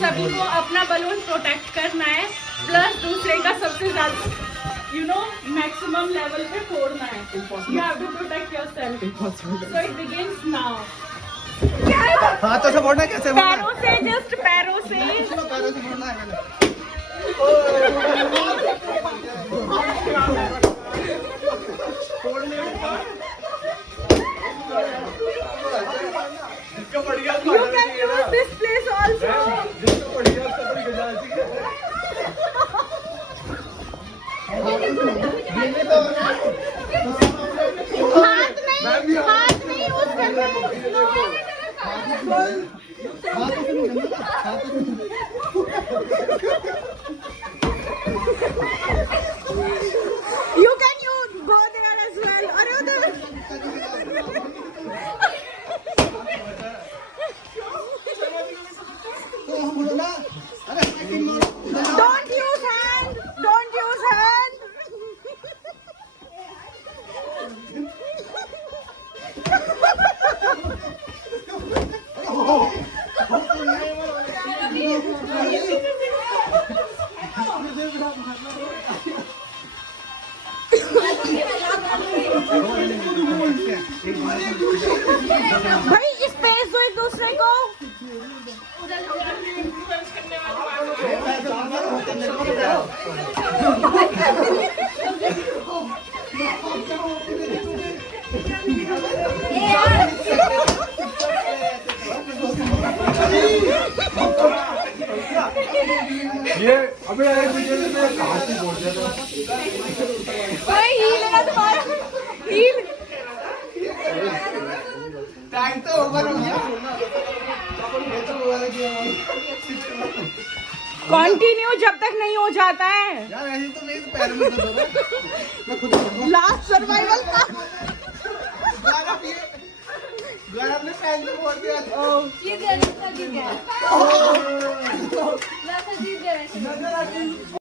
सभी को अपना बलून प्रोटेक्ट करना है, प्लस दूसरे का सबसे ज्यादा मैक्सिमम लेवल पे फोड़ना है। You have to protect yourself. So it begins now. हाथों से फोड़ना कैसे फोड़ना है? पैरों से, जस्ट पैरों से। पैरों से फोड़ना है मैंने। You can use this place also. हाथ नहीं यूज करना। You can use go there as well. अरे उधर। Don't use hand. Don't use hand. भाई स्पेस दो एक दूसरे को। ये अबे कहाँ से बोल रहे हो? हील है ना तुम्हारा, हील। टाइम तो ओवर हो गया। कंटिन्यू जब तक नहीं हो जाता है यार ऐसे तो मेरे पैर में दर्द हो रहा है। मैं खुद करूँगा। लास्ट सर्वाइवल का। गाना अपने पैर में बोल दिया। ये